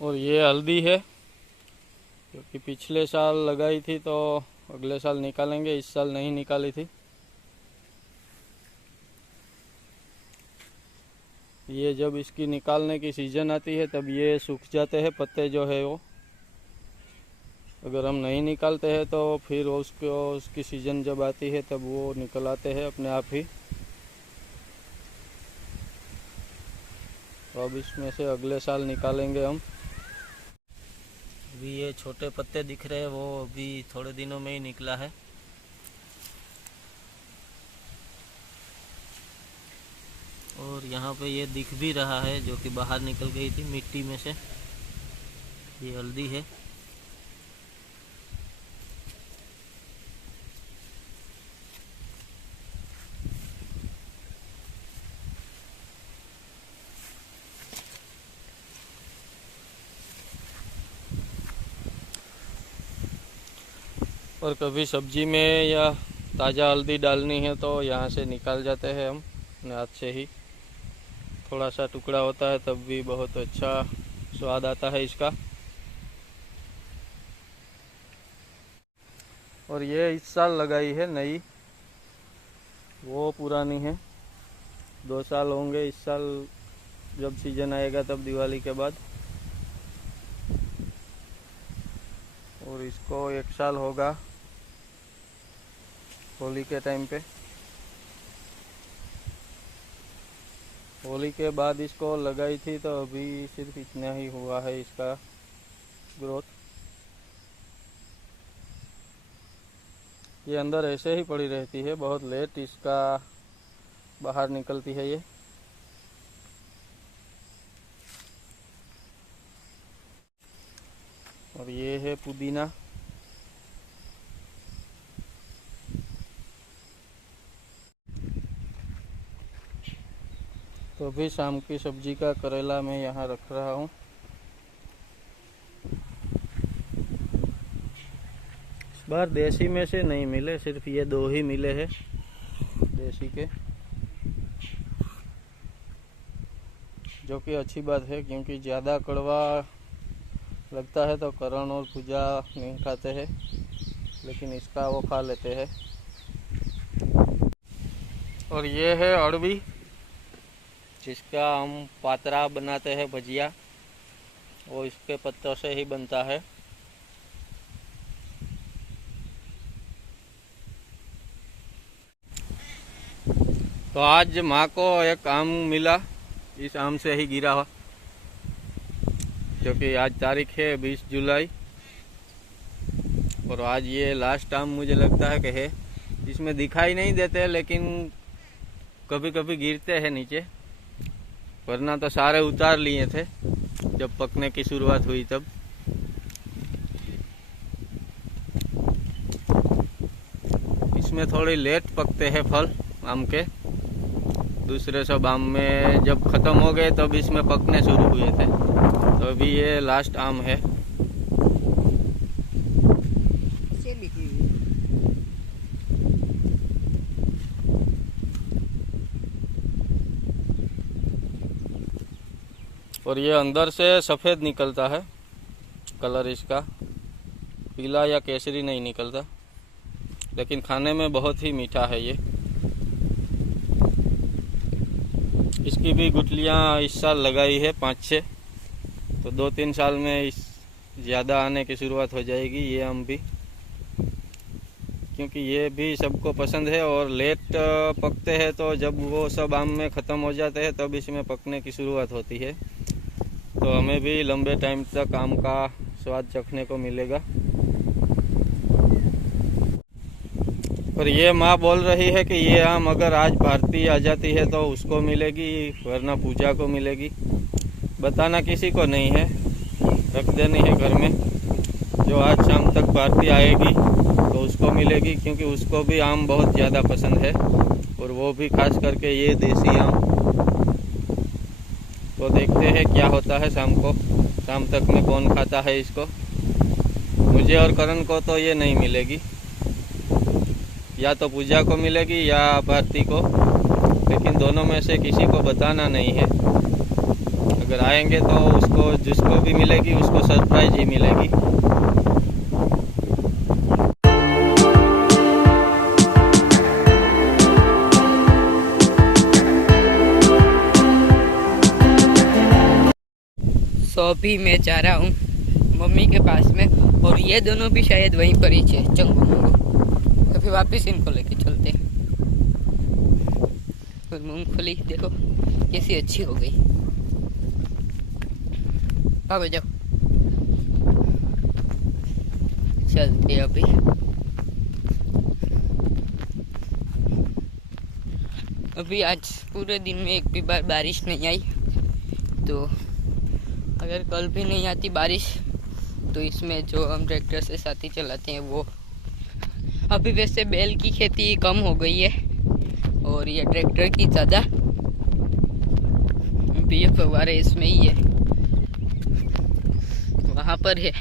और ये हल्दी है क्योंकि पिछले साल लगाई थी तो अगले साल निकालेंगे, इस साल नहीं निकाली थी। ये जब इसकी निकालने की सीज़न आती है तब ये सूख जाते हैं पत्ते जो है वो। अगर हम नहीं निकालते हैं तो फिर उसकी सीज़न जब आती है तब वो निकल आते हैं अपने आप ही। तो अब इसमें से अगले साल निकालेंगे हम। अभी ये छोटे पत्ते दिख रहे हैं वो अभी थोड़े दिनों में ही निकला है। और यहाँ पे ये दिख भी रहा है जो कि बाहर निकल गई थी मिट्टी में से, ये हल्दी है। और कभी सब्जी में या ताज़ा हल्दी डालनी है तो यहाँ से निकाल जाते हैं हम अपने हाथ से ही। थोड़ा सा टुकड़ा होता है तब भी बहुत अच्छा स्वाद आता है इसका। और ये इस साल लगाई है नई, वो पुरानी है। 2 साल होंगे इस साल, जब सीजन आएगा तब दिवाली के बाद। और इसको 1 साल होगा होली के टाइम पे। होली के बाद इसको लगाई थी तो अभी सिर्फ इतना ही हुआ है इसका ग्रोथ। ये अंदर ऐसे ही पड़ी रहती है, बहुत लेट इसका बाहर निकलती है ये। और ये है पुदीना। तो अभी शाम की सब्जी का करेला मैं यहाँ रख रहा हूँ। इस बार देसी में से नहीं मिले, सिर्फ ये 2 ही मिले हैं देसी के, जो कि अच्छी बात है क्योंकि ज़्यादा कड़वा लगता है तो करण और पूजा नहीं खाते हैं, लेकिन इसका वो खा लेते हैं। और ये है अरबी, जिसका हम पातरा बनाते हैं भजिया, वो इसके पत्तों से ही बनता है। तो आज माँ को एक आम मिला, इस आम से ही गिरा हुआ, क्योंकि आज तारीख है 20 जुलाई। और आज ये लास्ट आम मुझे लगता है कि है। इसमें दिखाई नहीं देते लेकिन कभी कभी गिरते हैं नीचे, वरना तो सारे उतार लिए थे जब पकने की शुरुआत हुई तब। इसमें थोड़ी लेट पकते हैं फल आम के, दूसरे सब आम में जब ख़त्म हो गए तब इसमें पकने शुरू हुए थे। तो अभी ये लास्ट आम है। और ये अंदर से सफ़ेद निकलता है कलर इसका, पीला या केसरी नहीं निकलता, लेकिन खाने में बहुत ही मीठा है ये। इसकी भी गुठलियाँ इस साल लगाई है 5-6, तो 2-3 साल में इस ज़्यादा आने की शुरुआत हो जाएगी ये आम भी, क्योंकि ये भी सबको पसंद है। और लेट पकते हैं तो जब वो सब आम में ख़त्म हो जाते हैं तब इसमें पकने की शुरुआत होती है, तो हमें भी लंबे टाइम तक आम का स्वाद चखने को मिलेगा। और ये माँ बोल रही है कि ये आम अगर आज भारती आ जाती है तो उसको मिलेगी, वरना पूजा को मिलेगी। बताना किसी को नहीं है, रख देनी है घर में। जो आज शाम तक भारती आएगी तो उसको मिलेगी, क्योंकि उसको भी आम बहुत ज़्यादा पसंद है, और वो भी खास करके ये देसी आम। तो देखते हैं क्या होता है शाम तक में कौन खाता है इसको। मुझे और करण को तो ये नहीं मिलेगी, या तो पूजा को मिलेगी या भारती को, लेकिन दोनों में से किसी को बताना नहीं है। अगर आएंगे तो उसको जिसको भी मिलेगी उसको सरप्राइज ही मिलेगी। तो अभी मैं जा रहा हूँ मम्मी के पास में, और ये दोनों भी शायद वहीं पर ही है, चंगू मंगू। अभी वापस इनको लेके चलते हैं। और मूंगफली देखो कैसी अच्छी हो गई। आओ जाओ, चलते अभी। अभी आज पूरे दिन में एक भी बार बारिश नहीं आई, तो अगर कल भी नहीं आती बारिश तो इसमें जो हम ट्रैक्टर से साथी चलाते हैं वो, अभी वैसे बैल की खेती कम हो गई है और ये ट्रैक्टर की ज़्यादा। अभी ये फव्वारे इसमें ही है, वहाँ पर है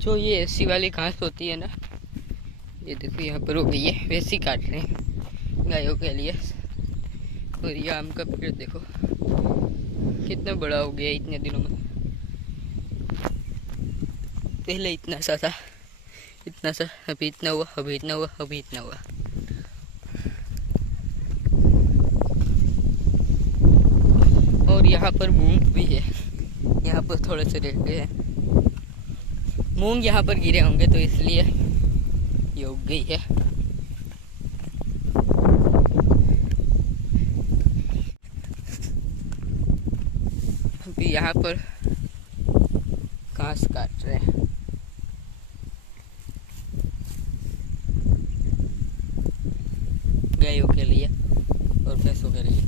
जो ये ऐसी वाली घास होती है ना, ये देखो यहाँ पर हो गई है, वैसी काट रहे हैं गायों के लिए। और ये आम का पेड़ देखो कितना बड़ा हो गया इतने दिनों में। पहले इतना सा था, इतना सा, अभी इतना हुआ, अभी इतना हुआ, अभी इतना हुआ। और यहाँ पर मूंग भी है, यहाँ पर थोड़े से रह गए हैं मूंग, यहाँ पर गिरे होंगे तो इसलिए ये उग गई है। अभी यहाँ पर घास काट रहे हैं। गायों के लिए और भैंसों के लिए।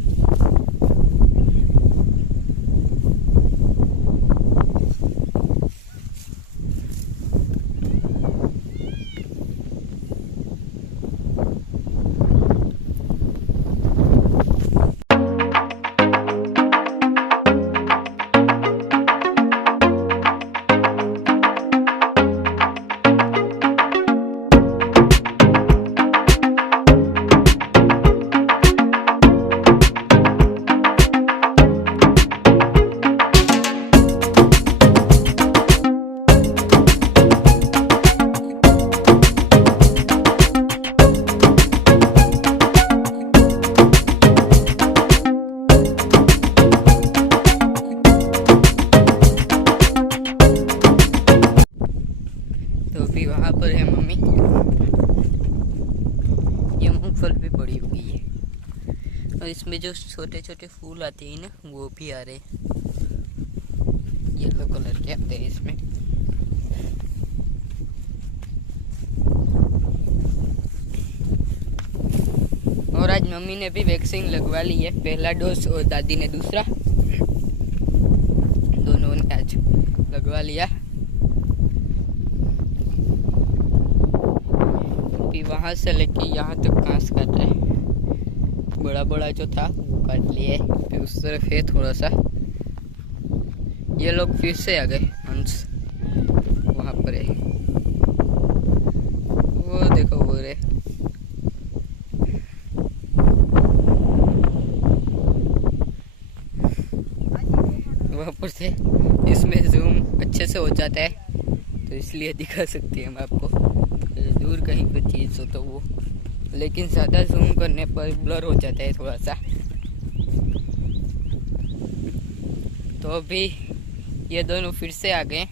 अभी वहाँ पर है मम्मी, ये मूंगफल भी बड़ी हो गई है और इसमें जो छोटे छोटे फूल आते हैं ना वो भी आ रहे हैं, येलो कलर के आते हैं इसमें। और आज मम्मी ने भी वैक्सीन लगवा ली है, पहला डोज और दादी ने दूसरा, दोनों ने आज लगवा लिया। वहाँ से लेके यहाँ तक घास काट रहे हैं, बड़ा बड़ा जो था वो काट लिया है, फिर उस तरफ है थोड़ा सा। ये लोग फिर से आ गए, हंस वहाँ पर है, वो देखो वो रे। वहाँ पर से इसमें जूम अच्छे से हो जाता है तो इसलिए दिखा सकते हैं हम आपको, दूर कहीं पर चीज़ हो तो वो, लेकिन ज़्यादा जूम करने पर ब्लर हो जाता है थोड़ा सा। तो अभी ये दोनों फिर से आ गए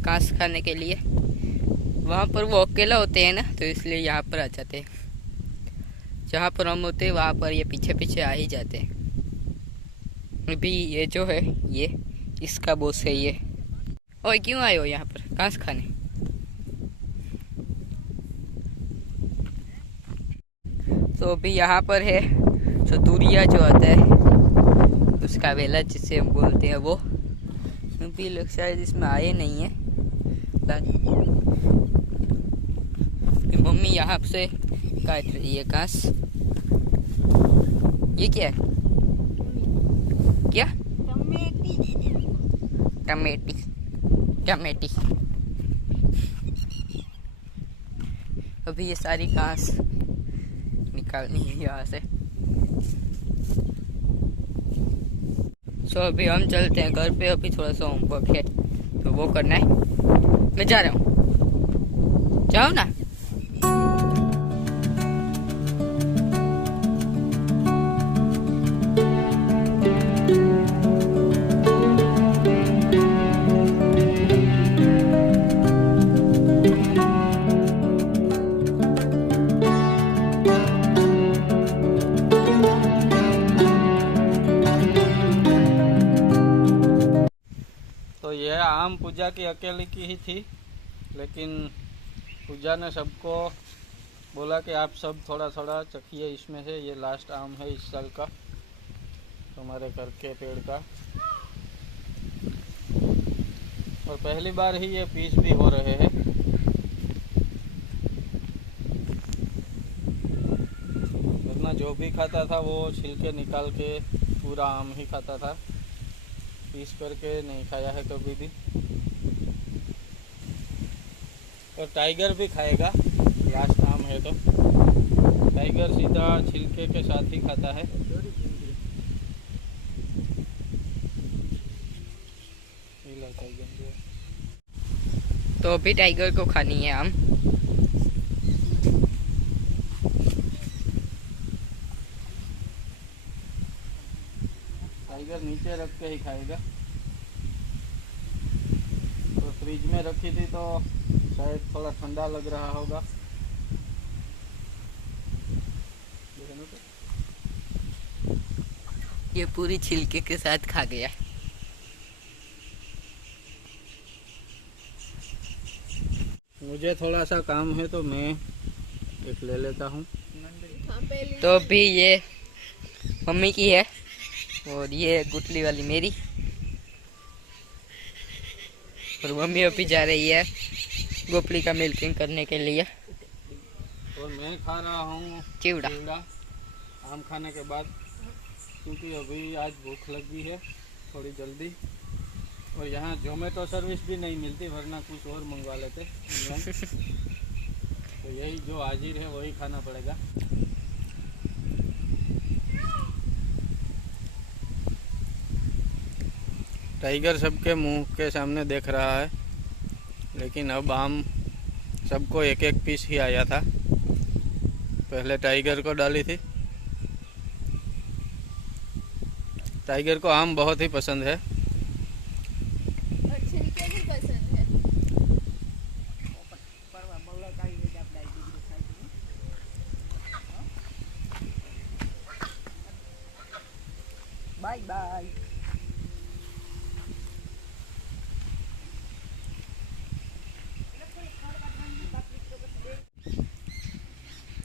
घास खाने के लिए। वहाँ पर वो अकेला होते हैं ना तो इसलिए यहाँ पर आ जाते हैं, जहाँ पर हम होते हैं वहाँ पर ये पीछे पीछे आ ही जाते हैं। अभी ये जो है ये इसका बॉस है ये। और क्यों आए हो यहाँ पर घास खाने? तो अभी यहाँ पर है चतुरिया जो आता है उसका वेला जिसे हम बोलते हैं वो। अभी लोग शायद इसमें आए नहीं है। मम्मी यहाँ से काट रही है घास। ये क्या है? क्या? टमेटी टमेटी। अभी ये सारी घास निकालनी है यहाँ से। सो अभी हम चलते हैं घर पे। अभी थोड़ा सा होमवर्क है तो वो करना है। मैं जा रहा हूँ, जाओ ना। तो यह आम पूजा की अकेली की ही थी, लेकिन पूजा ने सबको बोला कि आप सब थोड़ा थोड़ा चखिए इसमें से। ये लास्ट आम है इस साल का हमारे घर के पेड़ का, और पहली बार ही ये पीस भी हो रहे हैं। वरना जो भी खाता था वो छिलके निकाल के पूरा आम ही खाता था, पीस करके नहीं खाया है कभी भी। और टाइगर भी खाएगा, लास्ट आम है तो टाइगर सीधा छिलके के साथ ही खाता है। तो अभी टाइगर को खानी है आम। टाइगर नीचे रख के ही खाएगा। तो फ्रिज में रखी थी तो शायद थोड़ा ठंडा लग रहा होगा। ये पूरी छिलके के साथ खा गया। मुझे थोड़ा सा काम है तो मैं एक ले लेता हूँ। तो अभी ये मम्मी की है और ये गुटली वाली मेरी। और मम्मी अभी जा रही है गोपली का मिल्किंग करने के लिए। और मैं खा रहा हूँ चिवड़ा। आम खाने के बाद, क्योंकि अभी आज भूख लगी है थोड़ी जल्दी। और यहाँ जोमेटो सर्विस भी नहीं मिलती, वरना कुछ और मंगवा लेते। तो यही जो हाजिर है वही खाना पड़ेगा। टाइगर सबके मुंह के सामने देख रहा है, लेकिन अब आम सबको एक एक पीस ही आया था। पहले टाइगर को डाली थी। टाइगर को आम बहुत ही पसंद है। और छिलके भी पसंद है। Bye bye.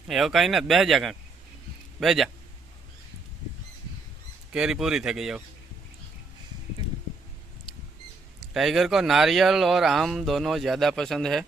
એવું કઈ નથી, બે જા કાંક બે જા, केरी पूरी થઈ गई। अब टाइगर को नारियल और आम दोनों ज़्यादा पसंद है।